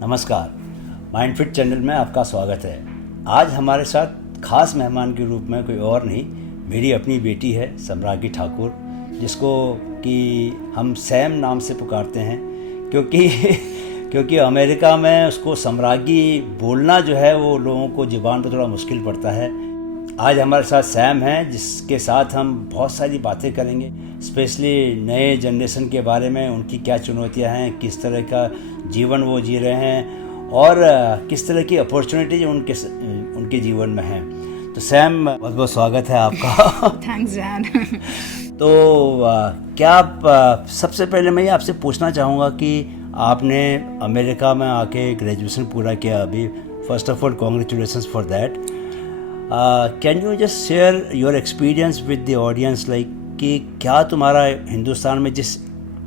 नमस्कार, mind fit channel में आपका स्वागत है। आज हमारे साथ खास मेहमान के रूप में कोई और नहीं, मेरी अपनी बेटी है समरागी ठाकुर, जिसको कि हम सैम नाम से पुकारते हैं क्योंकि अमेरिका में उसको समरागी बोलना जो है वो लोगों को ज़ुबान पर थोड़ा मुश्किल पड़ता है। आज हमारे साथ सैम हैं, जिसके साथ हम बहुत सारी बातें करेंगे, स्पेशली नए जनरेशन के बारे में, उनकी क्या चुनौतियां हैं, किस तरह का जीवन वो जी रहे हैं और किस तरह की अपॉर्चुनिटीज उनके जीवन में हैं। तो सैम, बहुत बहुत स्वागत है आपका। थैंक्स जैन। तो क्या आप सबसे पहले मैं ये आपसे पूछना चाहूँगा कि आपने अमेरिका में आके ग्रेजुएशन पूरा किया अभी। First of all congratulations for that. Can you just share your experience with the audience, like कि क्या तुम्हारा हिंदुस्तान में जिस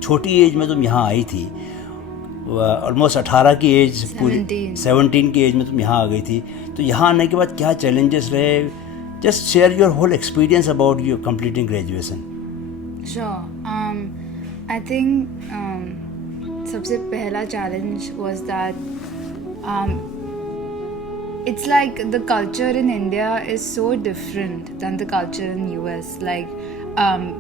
छोटी एज में तुम यहाँ आई थी, ऑलमोस्ट 18 की एज, पूरी 17 की एज में तुम यहाँ आ गई थी, तो यहाँ आने के बाद क्या चैलेंजेस रहे? Just share your whole experience about your completing graduation. Sure. I think सबसे पहला challenge was that it's like the culture in India is so different than the culture in US. Like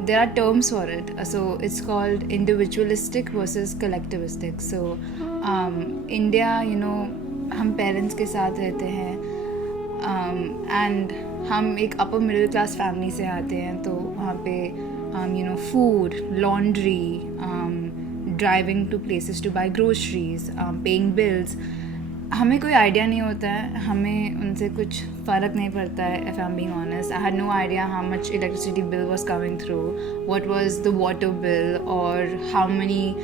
there are terms for it. So it's called individualistic versus collectivistic. So India, हम parents के साथ रहते हैं and हम एक upper middle class family से आते हैं, तो वहाँ पे food, laundry, driving to places to buy groceries, paying bills, हमें कोई आइडिया नहीं होता है, हमें उनसे कुछ फ़र्क नहीं पड़ता है। If I am being honest, I had no idea how much electricity bill was coming through, what was the water bill, और how many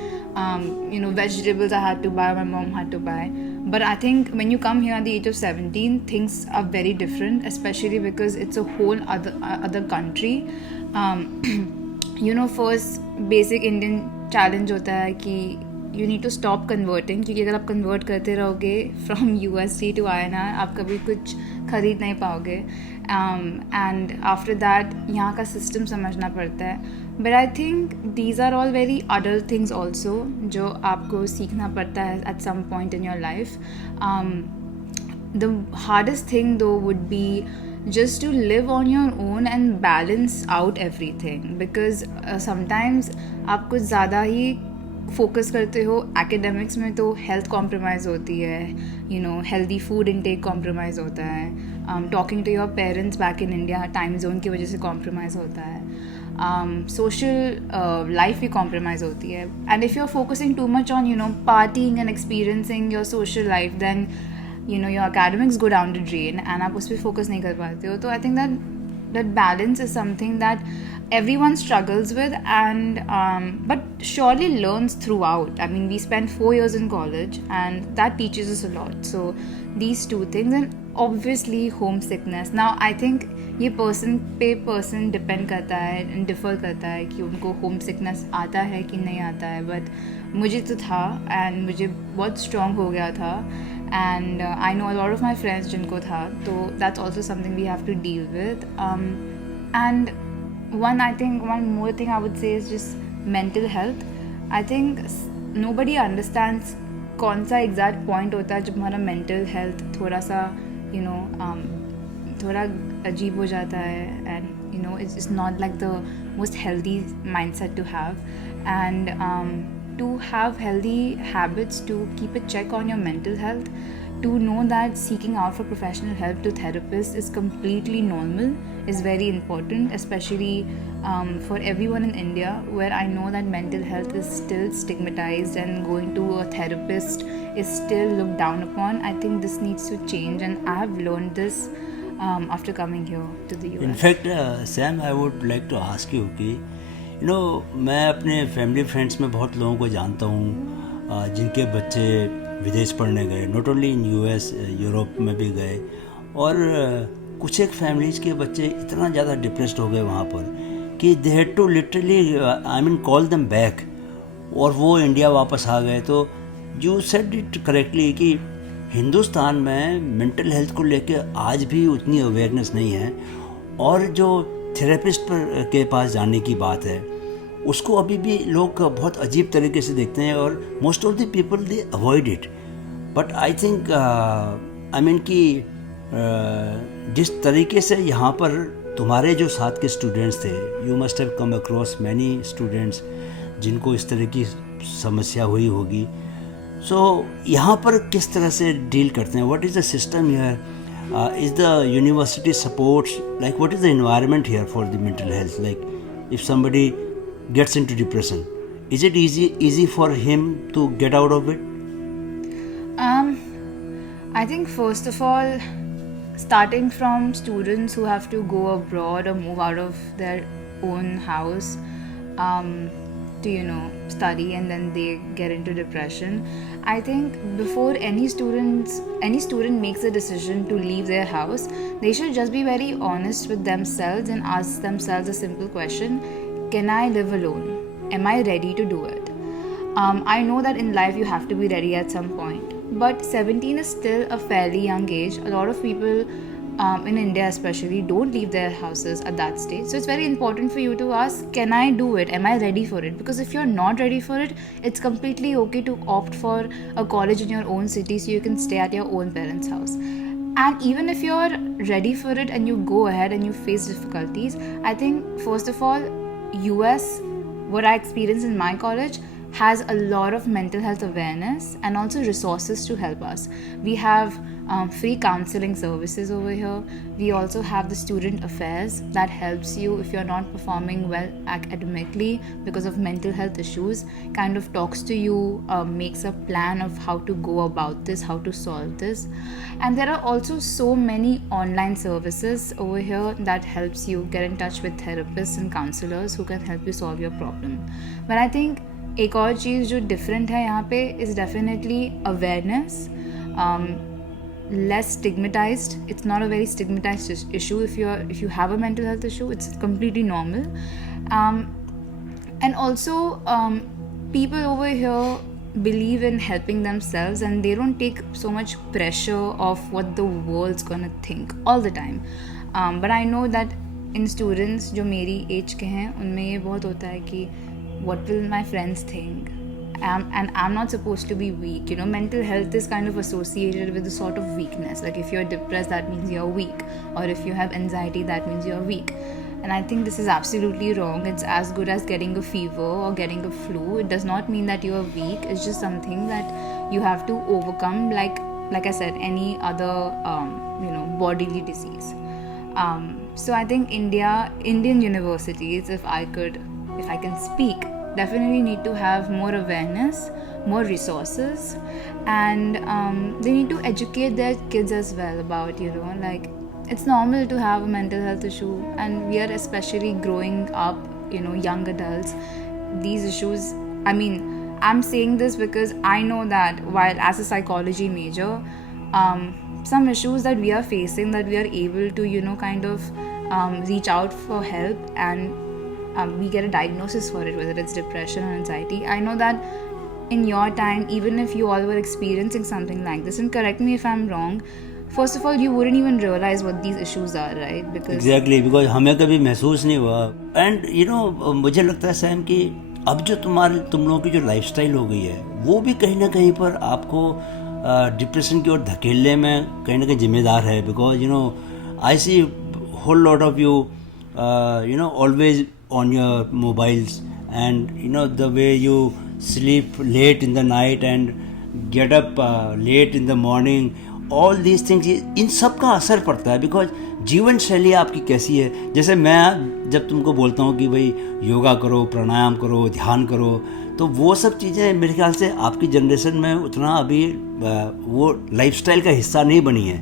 vegetables I had to buy, my mom had to buy. But I think when you come here at the age of 17, things are very different, especially because it's a whole other country. First basic Indian challenge होता है कि you need to stop converting, क्योंकि अगर आप convert करते रहोगे from USD to INR, आप कभी कुछ ख़रीद नहीं पाओगे। एंड आफ्टर दैट यहाँ का सिस्टम समझना पड़ता है। But I think these are all very adult things also, जो आपको सीखना पड़ता है at some point in your life. The hardest thing though would be just to live on your own and balance out everything, because sometimes आप कुछ ज़्यादा ही focus करते हो एकेडमिक्स में, तो हेल्थ कॉम्प्रोमाइज़ होती है, हेल्दी फूड इनटेक कॉम्प्रोमाइज़ होता है, talking to your parents back in India time zone की वजह से कॉम्प्रोमाइज़ होता है, सोशल लाइफ भी कॉम्प्रोमाइज़ होती है। And if you are focusing too much on partying and experiencing your social life, then your academics go down the drain and आप उस पर फोकस नहीं कर पाते हो। तो I think that balance is something that everyone struggles with, and but surely learns throughout. I mean, we spent 4 years in college and that teaches us a lot. So these two things, and obviously homesickness. Now I think ये person पे person depend करता है and differ करता है कि उनको homesickness आता है कि नहीं आता है, but मुझे तो था and मुझे बहुत strong हो गया था, and I know a lot of my friends जिनको था, तो that's also something we have to deal with. And one more thing I would say is just mental health. I think nobody understands कौन सा exact point होता है जब हमारा mental health थोड़ा सा थोड़ा अजीब हो जाता है, and it's not like the most healthy mindset to have. And to have healthy habits, to keep a check on your mental health, to know that seeking out for professional help to therapists is completely normal, is very important, especially for everyone in India, where I know that mental health is still stigmatized and going to a therapist is still looked down upon. I think this needs to change, and I have learned this after coming here to the US. In fact, Sam, I would like to ask you कि मैं अपने family friends में बहुत लोगों को जानता हूँ जिनके बच्चे विदेश पढ़ने गए, not only in US, Europe में भी गए, और कुछ एक फैमिलीज़ के बच्चे इतना ज़्यादा डिप्रेस्ड हो गए वहाँ पर कि they had to literally call them back, और वो इंडिया वापस आ गए। तो यू सेड इट करेक्टली कि हिंदुस्तान में मेंटल हेल्थ को लेके आज भी उतनी अवेयरनेस नहीं है, और जो थेरेपिस्ट के पास जाने की बात है उसको अभी भी लोग बहुत अजीब तरीके से देखते हैं, और most of the people they avoid it. But I think I mean कि जिस तरीके से यहाँ पर तुम्हारे जो साथ के स्टूडेंट्स थे, you must have come across many students जिनको इस तरह की समस्या हुई होगी. सो यहाँ पर किस तरह से डील करते हैं? What is the system here? Is the university supports, like what is the environment here for the mental health? Like if somebody gets into depression, is it easy for him to get out of it? I think first of all, starting from students who have to go abroad or move out of their own house to study, and then they get into depression. I think before any student makes a decision to leave their house, they should just be very honest with themselves and ask themselves a simple question: can I live alone? Am I ready to do it? I know that in life you have to be ready at some point, but 17 is still a fairly young age. A lot of people in India especially don't leave their houses at that stage. So it's very important for you to ask, can I do it? Am I ready for it? Because if you're not ready for it, it's completely okay to opt for a college in your own city so you can stay at your own parents' house. And even if you're ready for it and you go ahead and you face difficulties, I think first of all, US, what I experienced in my college, has a lot of mental health awareness and also resources to help us. We have free counseling services over here. We also have the student affairs that helps you if you're not performing well academically because of mental health issues, kind of talks to you, makes a plan of how to go about this, how to solve this. And there are also so many online services over here that helps you get in touch with therapists and counselors who can help you solve your problem. But I think एक और चीज़ जो different है यहाँ पे is definitely awareness. Less stigmatized. It's not a very stigmatized issue. If you have a mental health issue, it's completely normal. And also people over here believe in helping themselves, and they don't take so much pressure of what the world's gonna think all the time. But I know that in students जो मेरी as के हैं उनमें ये बहुत होता है कि what will my friends think? And I'm not supposed to be weak. Mental health is kind of associated with a sort of weakness. Like if you're depressed, that means you're weak. Or if you have anxiety, that means you're weak. And I think this is absolutely wrong. It's as good as getting a fever or getting a flu. It does not mean that you're weak. It's just something that you have to overcome, like I said, any other bodily disease. So I think Indian universities, if I can speak, definitely need to have more awareness, more resources, and they need to educate their kids as well about like it's normal to have a mental health issue, and we are especially growing up, young adults. These issues, I mean, I'm saying this because I know that while as a psychology major, some issues that we are facing, that we are able to kind of reach out for help, and we get a diagnosis for it, whether it's depression or anxiety. I know that in your time, even if you all were experiencing something like this, and correct me if I'm wrong, first of all, you wouldn't even realize what these issues are, right? Exactly, because हमें कभी महसूस नहीं हुआ. And मुझे लगता है Sam कि अब जो तुम लोगों की जो लाइफस्टाइल हो गई है, वो भी कहीं ना कहीं पर आपको डिप्रेशन की ओर धकेलने में कहीं ना कहीं जिम्मेदार है. Because I see whole lot of you always on your mobiles, and the way you sleep late in the night and get up late in the morning, all these things, इन सब का असर पड़ता है. बिकॉज जीवन शैली आपकी कैसी है. जैसे मैं जब तुमको बोलता हूँ कि भाई योगा करो, प्राणायाम करो, ध्यान करो, तो वो सब चीज़ें मेरे ख्याल से आपकी जनरेशन में उतना अभी वो लाइफस्टाइल का हिस्सा नहीं बनी है.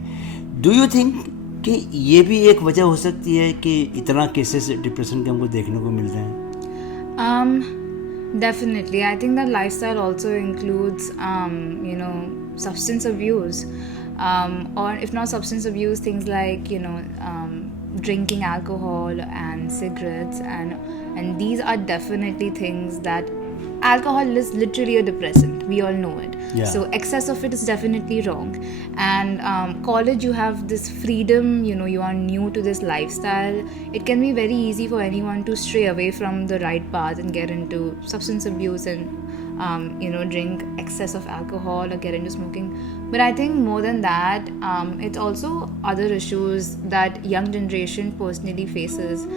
डू यू थिंक कि ये भी एक वजह हो सकती है कि इतना केसेस डिप्रेशन के हमको देखने को मिल रहे हैं? Definitely. I think that lifestyle also includes, substance abuse. Or if not substance abuse, things like, drinking alcohol and cigarettes. And these are definitely things that alcohol is literally a depressant. We all know it. Yeah. So excess of it is definitely wrong. And college, you have this freedom, you are new to this lifestyle. It can be very easy for anyone to stray away from the right path and get into substance abuse and drink excess of alcohol or get into smoking. But I think more than that, it's also other issues that young generation personally faces.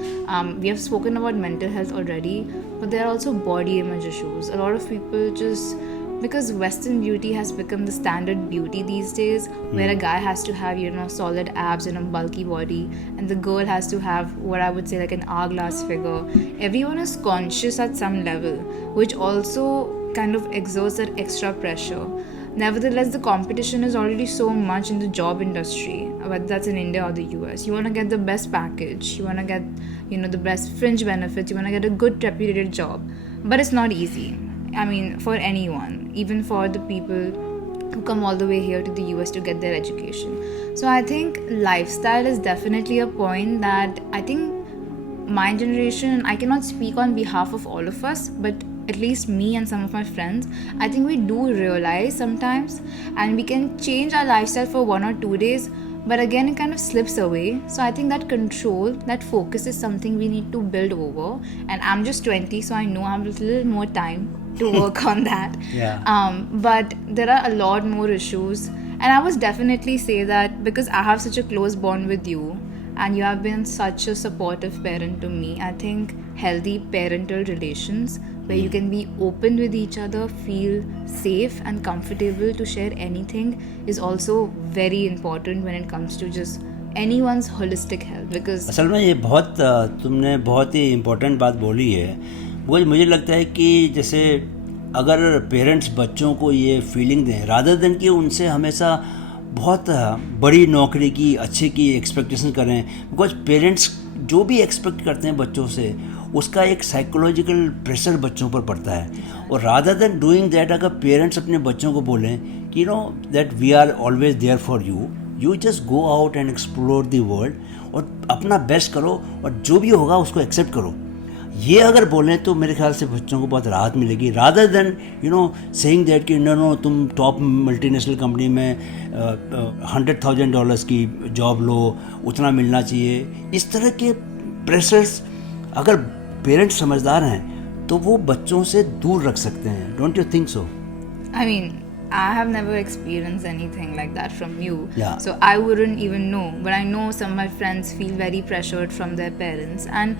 We have spoken about mental health already, but there are also body image issues. A lot of people just, because Western beauty has become the standard beauty these days, where a guy has to have solid abs and a bulky body, and the girl has to have what I would say like an hourglass figure. Everyone is conscious at some level, which also kind of exerts that extra pressure. Nevertheless, the competition is already so much in the job industry, whether that's in India or the US. You want to get the best package, you want to get the best fringe benefits, you want to get a good reputed job, but it's not easy. I mean, for anyone, even for the people who come all the way here to the US to get their education. So I think lifestyle is definitely a point that I think my generation, I cannot speak on behalf of all of us, but at least me and some of my friends, I think we do realize sometimes, and we can change our lifestyle for 1 or 2 days, but again it kind of slips away. So I think that control, that focus is something we need to build over. And I'm just 20, so I know I have a little more time to work on that. But there are a lot more issues, and I would definitely say that because I have such a close bond with you and you have been such a supportive parent to me, I think healthy parental relations where you can be open with each other, feel safe and comfortable to share anything is also very important when it comes to just anyone's holistic health. Because असल में ये तुमने बहुत ही important बात बोली है। वो मुझे लगता है कि जैसे अगर पेरेंट्स बच्चों को ये फीलिंग दें, रादर देन कि उनसे हमेशा बहुत बड़ी नौकरी की अच्छे की एक्सपेक्टेशन करें, बिकॉज पेरेंट्स जो भी एक्सपेक्ट करते हैं बच्चों से उसका एक साइकोलॉजिकल प्रेशर बच्चों पर पड़ता है। और रादर देन डूइंग दैट, अगर पेरेंट्स अपने बच्चों को बोलें कि that we are always there for you, you just go out and explore the world और अपना बेस्ट करो और जो भी होगा उसको एक्सेप्ट करो, ये अगर बोलें तो मेरे ख्याल से बच्चों को बहुत राहत मिलेगी। रादर देन सेइंग दैट कि नो तुम टॉप मल्टीनेशनल कंपनी में $100,000 की जॉब लो, उतना मिलना चाहिए। इस तरह के प्रेशर्स अगर पेरेंट्स समझदार हैं तो वो बच्चों से दूर रख सकते हैं। Don't you think so? I mean, I have never experienced anything like that from you. Yeah. So I wouldn't even know. But I know some of my friends feel very pressured from their parents. And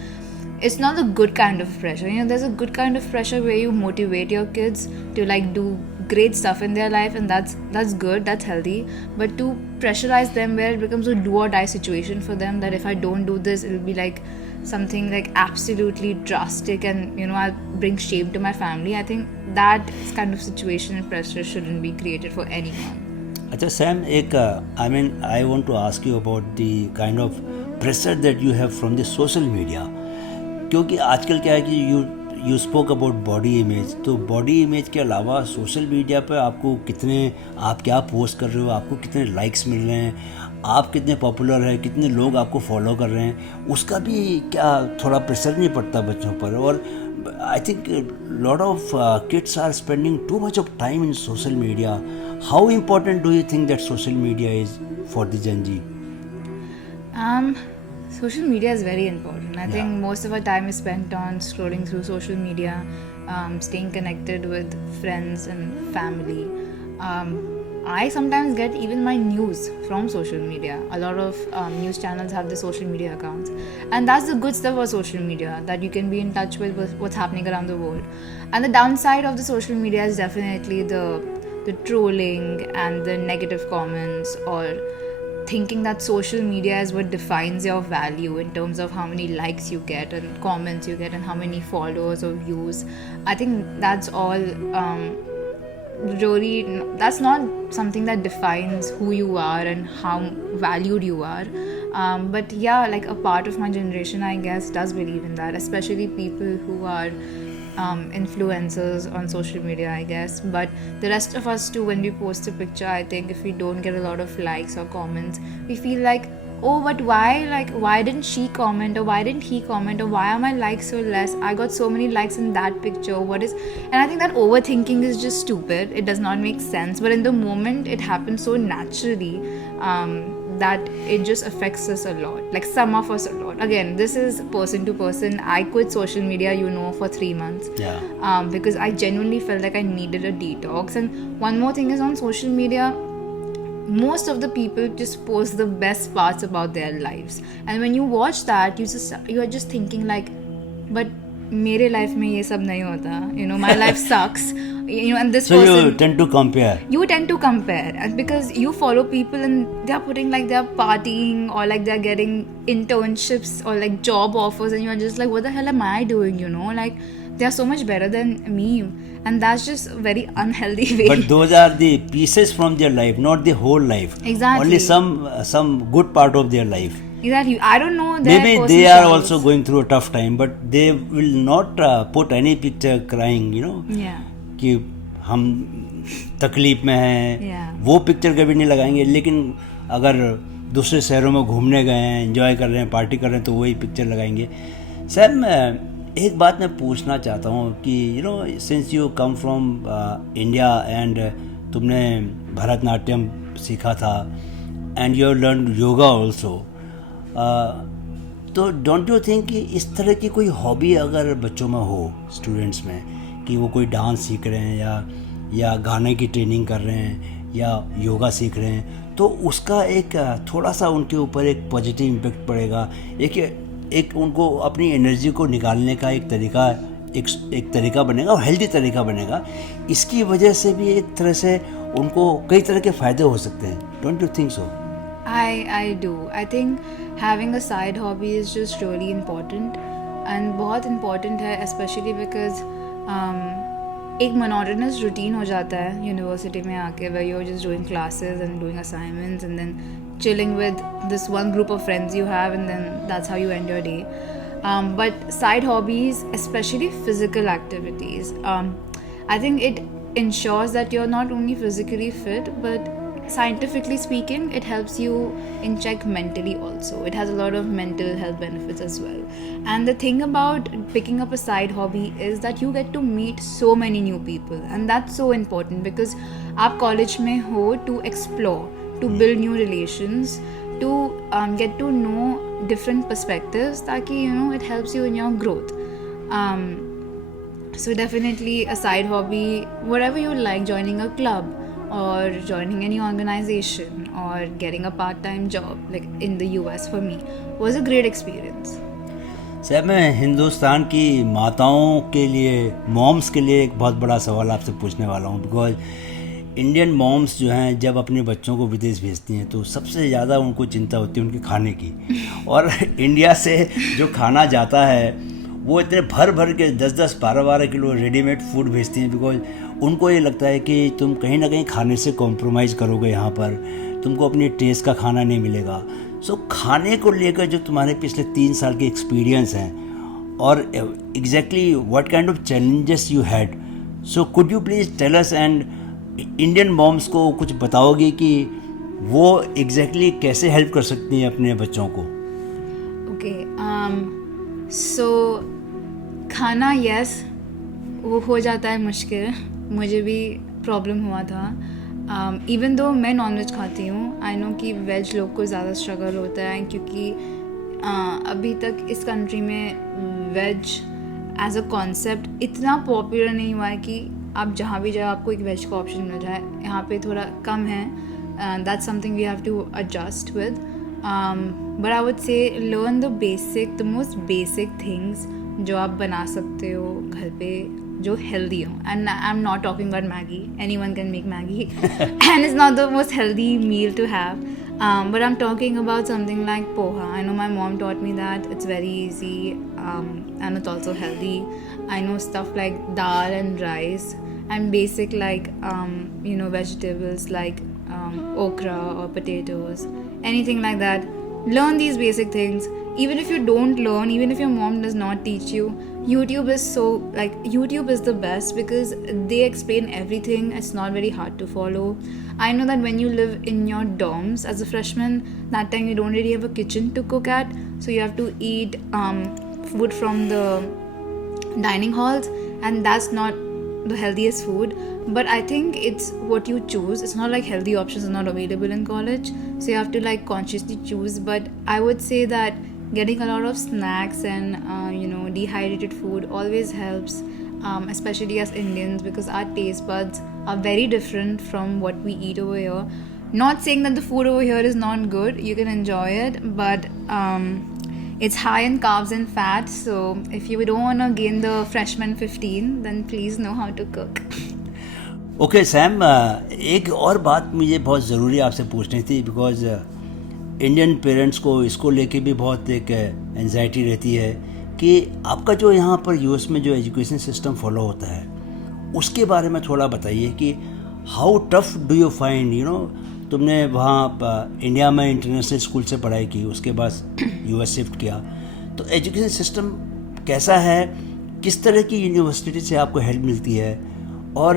it's not a good kind of pressure. There's a good kind of pressure where you motivate your kids to like do great stuff in their life, and that's good, that's healthy. But to pressurize them where it becomes a do or die situation for them, that if I don't do this, it'll be like something like absolutely drastic and I'll bring shame to my family. I think that kind of situation and pressure shouldn't be created for anyone. अच्छा Sam, एक I want to ask you about the kind of pressure that you have from the social media. क्योंकि आजकल क्या है कि you spoke about body image, तो body image के अलावा सोशल मीडिया पर आप क्या पोस्ट कर रहे हो, आपको कितने लाइक्स मिल रहे हैं, आप कितने पॉपुलर हैं, कितने लोग आपको फॉलो कर रहे हैं, उसका भी क्या थोड़ा प्रेशर नहीं पड़ता बच्चों पर? और I think lot of kids are spending too much of time in social media. How important do you think that social media is for the gen Z? Social media is very important. I think most of our time is spent on scrolling through social media, staying connected with friends and family. I sometimes get even my news from social media. A lot of news channels have the social media accounts, and that's the good stuff of social media, that you can be in touch with what's happening around the world. And the downside of the social media is definitely the trolling and the negative comments, or thinking that social media is what defines your value in terms of how many likes you get and comments you get and how many followers or views. I think that's all really, that's not something that defines who you are and how valued you are. But yeah, like a part of my generation, I guess, does believe in that, especially people who are influencers on social media, I guess. But the rest of us too, when we post a picture, I think if we don't get a lot of likes or comments, we feel like, oh, but why? Like, why didn't she comment, or why didn't he comment, or why are my likes so less? I got so many likes in that picture. And I think that overthinking is just stupid. It does not make sense. But in the moment, it happens so naturally that it just affects us a lot, like some of us a lot. Again, this is person to person. I quit social media, for 3 months. Because I genuinely felt like I needed a detox. And one more thing is, on social media, most of the people just post the best parts about their lives, and when you watch that, you are just thinking like, but मेरे life में ये सब नहीं होता, my life sucks, and this so person, you tend to compare, and because you follow people and they're putting like they're partying, or like they're getting internships or like job offers, and you're just like, what the hell am I doing, like they're so much better than me, and that's just a very unhealthy way. But those are the pieces from their life, not the whole life. Exactly. Only some good part of their life. Exactly. I don't know their Maybe personal they are struggles. also going through a tough time, but they will not put any picture crying, Yeah. कि हम तकलीफ में हैं. Yeah. वो picture कभी नहीं लगाएंगे. लेकिन अगर दूसरे शहरों में घूमने गए हैं, एंजॉय कर रहे हैं, पार्टी कर रहे हैं, तो वही पिक्चर लगाएंगे. सर, एक बात मैं पूछना चाहता हूँ कि since you come from India and तुमने भरतनाट्यम सीखा था and you learn yoga also, तो डोंट यू थिंक कि इस तरह की कोई हॉबी अगर बच्चों में हो, स्टूडेंट्स में, कि वो कोई डांस सीख रहे हैं या गाने की ट्रेनिंग कर रहे हैं या योगा सीख रहे हैं, तो उसका एक थोड़ा सा उनके ऊपर एक पॉजिटिव इम्पेक्ट पड़ेगा, एक उनको अपनी एनर्जी को निकालने का एक तरीका बनेगा और हेल्दी तरीका बनेगा. इसकी वजह से भी एक तरह से उनको कई तरह के फ़ायदे हो सकते हैं. Don't you think so? I do. I think having a side hobby is just really important, and बहुत important है, especially because एक monotonous routine हो जाता है यूनिवर्सिटी में आके, where you're just doing classes and doing assignments and then chilling with this one group of friends you have, and then that's how you end your day. But side hobbies, especially physical activities, I think it ensures that you're not only physically fit, but scientifically speaking, it helps you in check mentally also. It has a lot of mental health benefits as well. And the thing about picking up a side hobby is that you get to meet so many new people, and that's so important because आप college में हो to explore, to build new relations, to get to know different perspectives, ताकि it helps you in your growth. So definitely a side hobby, whatever you like, joining a club or joining any organization or getting a part-time job like in the US for me was a great experience. Sir, मैं हिंदुस्तान की माताओं के लिए, moms के लिए एक बहुत बड़ा सवाल आपसे पूछने वाला हूँ, बिकॉज इंडियन मॉम्स जो हैं जब अपने बच्चों को विदेश भेजती हैं तो सबसे ज़्यादा उनको चिंता होती है उनके खाने की. और इंडिया से जो खाना जाता है वो इतने भर के 10-10, 12-12 किलो रेडीमेड फूड भेजती हैं, बिकॉज उनको ये लगता है कि तुम कहीं ना कहीं खाने से कॉम्प्रोमाइज़ करोगे, यहाँ पर तुमको अपनी टेस्ट का खाना नहीं मिलेगा. सो खाने को लेकर जो तुम्हारे पिछले 3 साल के एक्सपीरियंस हैं और exactly what kind of challenges you had, so could you please tell us, and Indian moms को कुछ बताओगे कि वो एग्जैक्टली कैसे हेल्प कर सकती हैं अपने बच्चों को? ओके, सो खाना, यस, वो हो जाता है मुश्किल. मुझे भी प्रॉब्लम हुआ था. इवन दो मैं नॉनवेज खाती हूँ, आई नो कि वेज लोग को ज़्यादा स्ट्रगल होता है, क्योंकि अभी तक इस कंट्री में वेज एज अ कॉन्सेप्ट इतना पॉपुलर नहीं हुआ है कि आप जहाँ भी जाओ आपको एक वेज का ऑप्शन मिल जाए. यहाँ पे थोड़ा कम है. That's something we have to adjust with. But I would say learn the most basic things जो आप बना सकते हो घर पे, जो healthy हो. And I'm not talking about Maggie. Anyone can make Maggie. And it's not the most healthy meal to have. But I'm talking about something like poha. I know my mom taught me that. It's very easy. And it's also healthy. I know stuff like dal and rice. And basic like, vegetables like okra or potatoes. Anything like that. Learn these basic things. Even if you don't learn, even if your mom does not teach you, YouTube is the best because they explain everything. It's not very hard to follow. I know that when you live in your dorms as a freshman, that time you don't really have a kitchen to cook at, so you have to eat food from the dining halls, and that's not the healthiest food. but I think it's what you choose. It's not like healthy options are not available in college, so you have to like consciously choose. But I would say that getting a lot of snacks and dehydrated food always helps, especially as Indians, because our taste buds are very different from what we eat over here. Not saying that the food over here is not good, you can enjoy it, but it's high in carbs and fat. So if you don't want to gain the freshman 15, then please know how to cook. Okay Sam, एक और बात मुझे बहुत ज़रूरी आपसे पूछनी थी, because Indian parents को इसको लेके भी बहुत एक एंजाइटी रहती है कि आपका जो यहाँ पर यूएस में जो एजुकेशन सिस्टम फॉलो होता है उसके बारे में थोड़ा बताइए कि how tough do you find, तुमने वहाँ इंडिया में इंटरनेशनल स्कूल से पढ़ाई की, उसके बाद यूएस शिफ्ट किया, तो एजुकेशन सिस्टम कैसा है, किस तरह की यूनिवर्सिटी से आपको हेल्प मिलती है, और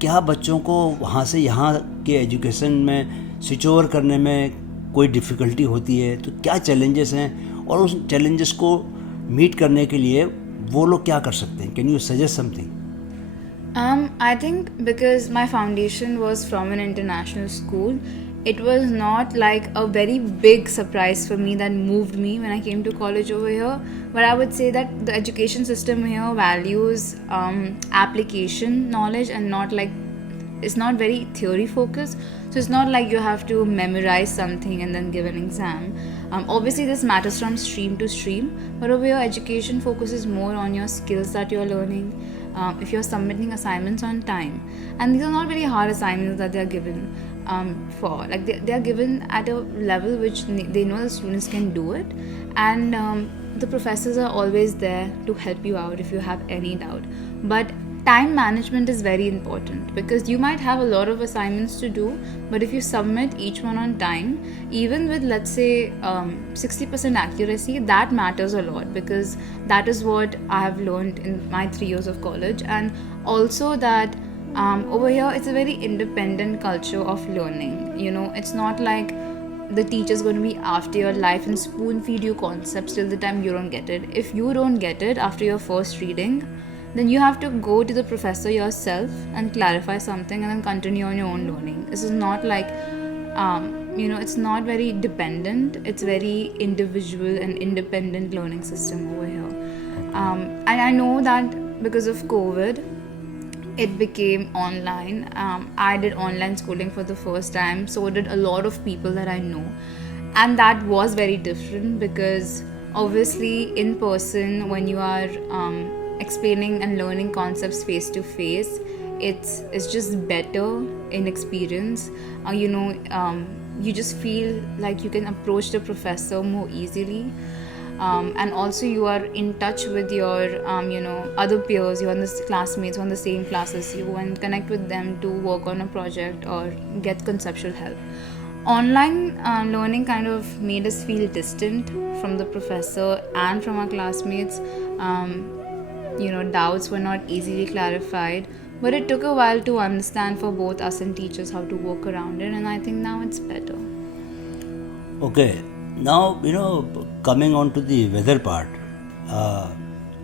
क्या बच्चों को वहाँ से यहाँ के एजुकेशन में स्विच ओवर करने में कोई डिफ़िकल्टी होती है, तो क्या चैलेंजेस हैं, और उस चैलेंजेस को मीट करने के लिए वो लोग क्या कर सकते हैं? Can you suggest something? I think because my foundation was from an international school, it was not like a very big surprise for me that moved me when I came to college over here. But I would say that the education system here values application knowledge and not like, it's not very theory focused. So it's not like you have to memorize something and then give an exam. Obviously this matters from stream to stream, but over here education focuses more on your skills that you're learning. If you're submitting assignments on time, and these are not very hard assignments that they're given for, like they are given at a level which they know the students can do it, and the professors are always there to help you out if you have any doubt. But time management is very important, because you might have a lot of assignments to do, but if you submit each one on time, even with let's say 60% accuracy, that matters a lot, because that is what I have learned in my 3 years of college. And also that over here it's a very independent culture of learning. It's not like the teacher's going to be after your life and spoon feed you concepts till the time you don't get it. If you don't get it after your first reading, then you have to go to the professor yourself and clarify something and then continue on your own learning. This is not like, it's not very dependent. It's very individual and independent learning system over here. And I know that because of COVID, it became online. I did online schooling for the first time. So did a lot of people that I know. And that was very different, because obviously in person, when you are explaining and learning concepts face to face, it's just better in experience. You just feel like you can approach the professor more easily, and also you are in touch with your other peers, you are the classmates who are in the same class as you, and connect with them to work on a project or get conceptual help. Online learning kind of made us feel distant from the professor and from our classmates. Doubts were not easily clarified, but it took a while to understand for both us and teachers how to work around it, and I think now it's better. Okay, now coming on to the weather part,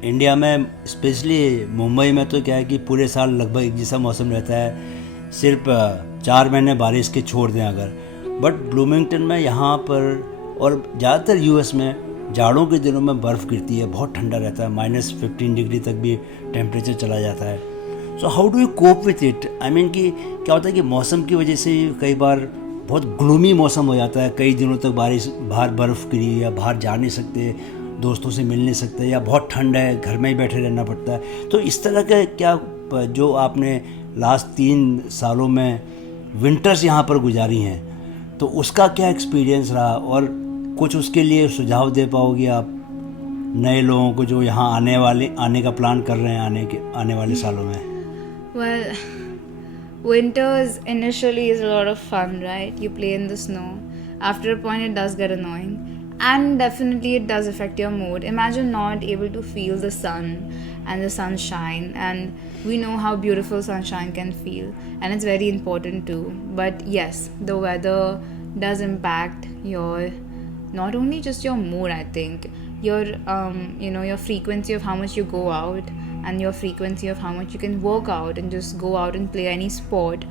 India में specially Mumbai में तो क्या है कि पूरे साल लगभग एक जैसा मौसम रहता है, सिर्फ 4 महीने बारिश के छोड़ दें अगर, बट ब्लूमिंगटन में यहाँ पर और ज़्यादातर यूएस में जाड़ों के दिनों में बर्फ़ गिरती है, बहुत ठंडा रहता है, -15 डिग्री तक भी टेम्परेचर चला जाता है. So how do you cope with it? I mean कि क्या होता है कि मौसम की वजह से कई बार बहुत ग्लूमी मौसम हो जाता है, कई दिनों तक बाहर बर्फ़ गिरी, या बाहर जा नहीं सकते, दोस्तों से मिल नहीं सकते, या बहुत ठंड है, घर में ही बैठे रहना पड़ता है. तो इस तरह का क्या, जो आपने लास्ट 3 सालों में विंटर्स यहाँ पर गुजारी हैं, तो उसका क्या एक्सपीरियंस रहा, और कुछ उसके लिए सुझाव दे पाओगे आप नए लोगों को जो यहाँ आने का प्लान कर रहे हैं आने वाले सालों में? Well, winters initially is a lot of fun, right? You play in the snow. After a point it does get annoying, and definitely it does affect your mood. Imagine not able to feel the sun and the sunshine, and we know how beautiful sunshine can feel, and it's very important too. But yes, the weather does impact your, not only just your mood, I think your your frequency of how much you go out, and your frequency of how much you can work out and just go out and play any sport.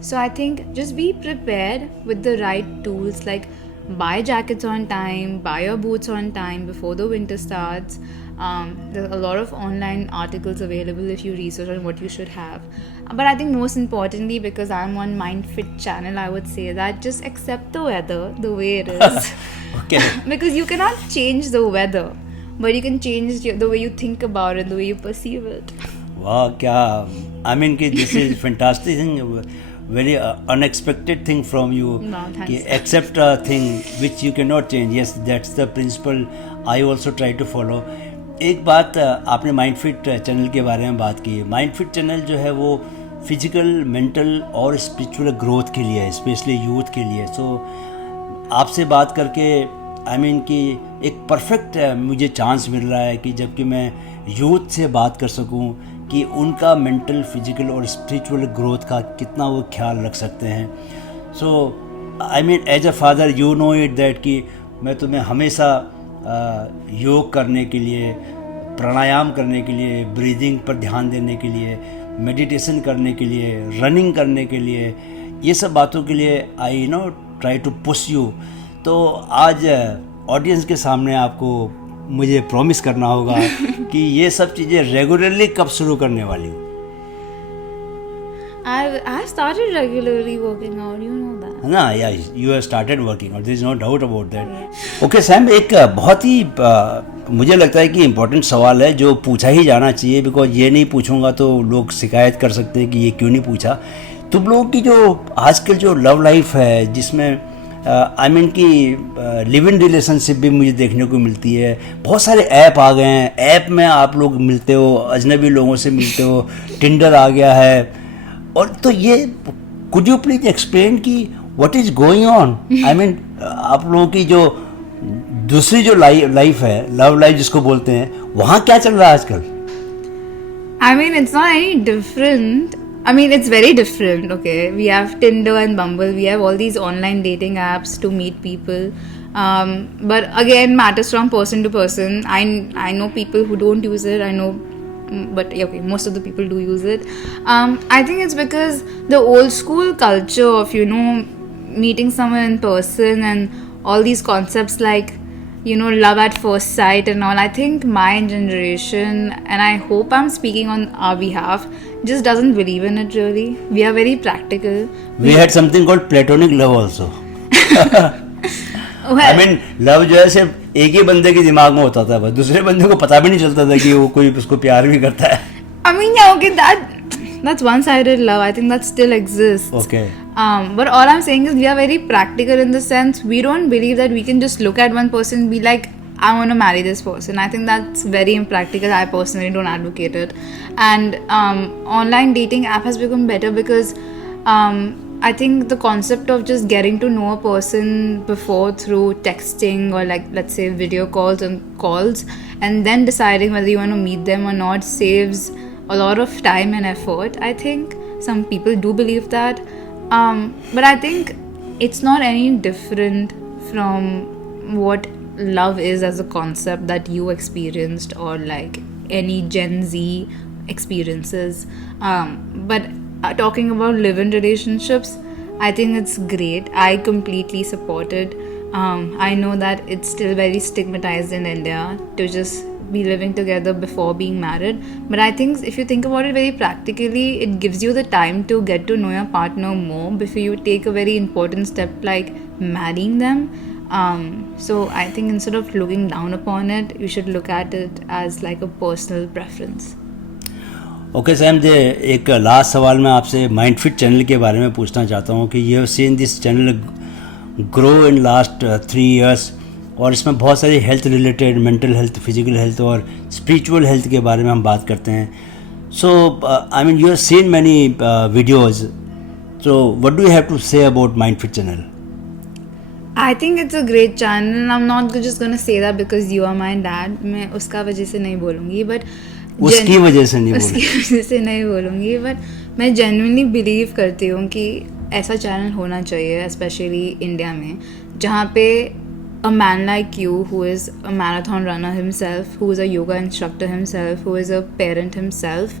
So I think just be prepared with the right tools, like buy jackets on time, buy your boots on time before the winter starts. There's a lot of online articles available if you research on what you should have. But I think most importantly, because I'm on MindFit channel, I would say that just accept the weather the way it is. Okay. Because you cannot change the weather, but you can change the way you think about it, the way you perceive it. वाह, क्या I mean कि this is fantastic thing, very unexpected thing from you Wow, thanks. कि except a thing which you can not change. Yes, that's the principle I also try to follow. एक बात आपने माइंडफिट channel के बारे में बात की. माइंडफिट चैनल जो है वो फिजिकल, मेंटल और स्पिरिचुअल ग्रोथ के लिए है, स्पेशली यूथ के लिए. सो आपसे बात करके आई मीन कि एक परफेक्ट मुझे चांस मिल रहा है कि जबकि मैं यूथ से बात कर सकूं कि उनका मेंटल, फिजिकल और स्पिरिचुअल ग्रोथ का कितना वो ख्याल रख सकते हैं. So I mean as a father you know it that कि मैं तुम्हें हमेशा योग करने के लिए, प्राणायाम करने के लिए, ब्रीदिंग पर ध्यान देने के लिए, मेडिटेशन करने के लिए, रनिंग करने के लिए, ये सब बातों के लिए I know try to push you. तो आज ऑडियंस के सामने आपको मुझे प्रॉमिस करना होगा कि ये सब चीज़ें रेगुलरली कब शुरू करने वाली हो. I started regularly working out, you know that. है ना, या यू हैव स्टार्टेड वर्किंग और there is no doubt about that. Okay Sam, एक बहुत ही मुझे लगता है कि इम्पोर्टेंट सवाल है जो पूछा ही जाना चाहिए, बिकॉज ये नहीं पूछूंगा तो लोग शिकायत कर सकते हैं कि ये क्यों नहीं पूछा. तुम लोगों की जो आजकल जो लव लाइफ है, जिसमें आई मीन कि लिव इन रिलेशनशिप भी मुझे देखने को मिलती है. बहुत सारे ऐप आ गए हैं, ऐप में आप लोग मिलते हो, अजनबी लोगों से मिलते हो, टिंडर आ गया है. और तो ये कुड यू प्लीज एक्सप्लेन कि what is going on. I mean आप लोगों की जो दूसरी जो लाइफ है, लव लाइफ जिसको बोलते हैं, वहाँ क्या चल रहा है आजकल. I mean, it's not any different. I mean, it's very different, okay? We have Tinder and Bumble. We have all these online dating apps to meet people. But again, matters from person to person. I know people who don't use it. I know, but okay, most of the people do use it. I think it's because the old school culture of, you know, meeting someone in person and all these concepts like, you know, love at first sight and all. I think my generation, and I hope I'm speaking on our behalf, just doesn't believe in it really. We are very practical. We had something called platonic love also. Well, I mean, love जो है सिर्फ एक ही बंदे के दिमाग में होता था, बस दूसरे बंदे को पता भी नहीं चलता था कि वो कोई उसको प्यार भी करता है. I mean, yeah, okay, that's one-sided love. I think that still exists. Okay. But all I'm saying is we are very practical in the sense we don't believe that we can just look at one person and be like, I want to marry this person. I think that's very impractical. I personally don't advocate it. And online dating app has become better because I think the concept of just getting to know a person before through texting or like, let's say, video calls and then deciding whether you want to meet them or not saves a lot of time and effort. I think some people do believe that. But I think it's not any different from what love is as a concept that you experienced or like any Gen Z experiences. But talking about live-in relationships, I think it's great. I completely support it. I know that it's still very stigmatized in India to just be living together before being married, but I think if you think about it very practically, it gives you the time to get to know your partner more before you take a very important step like marrying them. So I think instead of looking down upon it, you should look at it as like a personal preference. Okay Sam ji, एक last सवाल मैं आपसे माइंडफिट channel के बारे में पूछना चाहता हूँ कि you have seen this channel grow in last 3 years, और इसमें बहुत सारी health related, mental health, physical health और स्पिरिचुअल हेल्थ के बारे में हम बात करते हैं. So I mean you have seen many videos, so what do you have to say about Mindfit channel? I think it's a great channel and I'm not just gonna say that because you are my dad. मैं उसका वजह से नहीं बोलूँगी, but उसकी वजह से नहीं उसकी वजह से नहीं बोलूँगी, बट मैं जेन्युइनली बिलीव करती हूँ कि ऐसा चैनल होना चाहिए, स्पेशली इंडिया में, जहाँ पे a man like you, who is a marathon runner himself, who is a yoga instructor himself, who is a parent himself.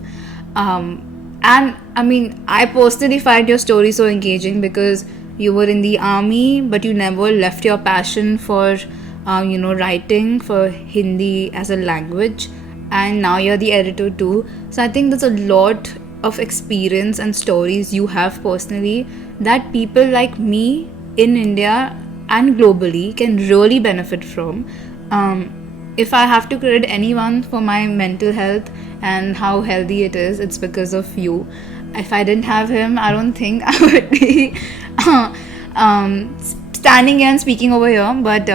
And I mean, I personally find your story so engaging because you were in the army, but you never left your passion for, writing, for Hindi as a language, and now you're the editor too. So I think there's a lot of experience and stories you have personally that people like me in India and globally can really benefit from. If I have to credit anyone for my mental health and how healthy it is, it's because of you. If I didn't have him, I don't think I would be standing here and speaking over here. But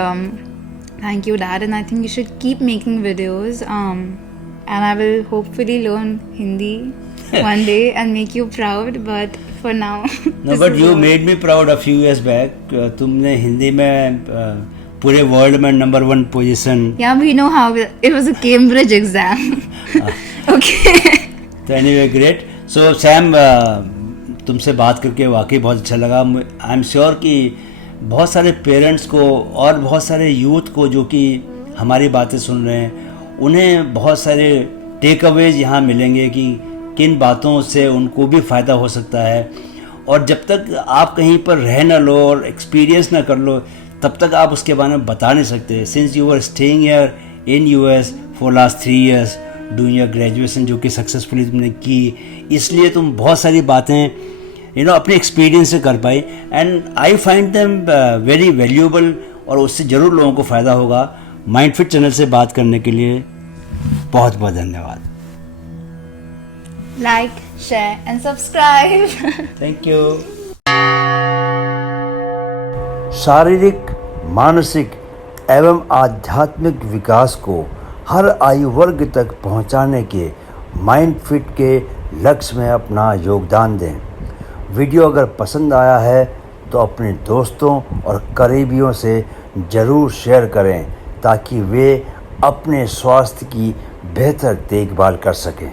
thank you, Dad, and I think you should keep making videos. And I will hopefully learn Hindi one day and make you proud. But for now, No, but you made me proud a few years back. तुमने हिंदी में पूरे world में number 1 position. Yeah, we know how it was a Cambridge exam. Okay. तो anyway great. सो Sam, तुमसे बात करके वाकई बहुत अच्छा लगा. आई एम श्योर कि बहुत सारे पेरेंट्स को और बहुत सारे यूथ को जो कि हमारी बातें सुन रहे हैं, उन्हें बहुत सारे टेक अवेज यहाँ मिलेंगे कि किन बातों से उनको भी फ़ायदा हो सकता है. और जब तक आप कहीं पर रह ना लो और एक्सपीरियंस ना कर लो, तब तक आप उसके बारे में बता नहीं सकते. Since you are staying here in US for last 3 years doing your graduation, जो कि सक्सेसफुली तुमने की, इसलिए तुम बहुत सारी बातें अपने एक्सपीरियंस से कर पाई. And I find them very valuable, और उससे ज़रूर लोगों को फ़ायदा होगा. माइंड फिट चैनल से बात करने के लिए बहुत बहुत धन्यवाद. Like, share and subscribe. Thank you. शारीरिक, मानसिक एवं आध्यात्मिक विकास को हर आयु वर्ग तक पहुंचाने के माइंड फिट के लक्ष्य में अपना योगदान दें. वीडियो अगर पसंद आया है तो अपने दोस्तों और करीबियों से ज़रूर शेयर करें ताकि वे अपने स्वास्थ्य की बेहतर देखभाल कर सकें.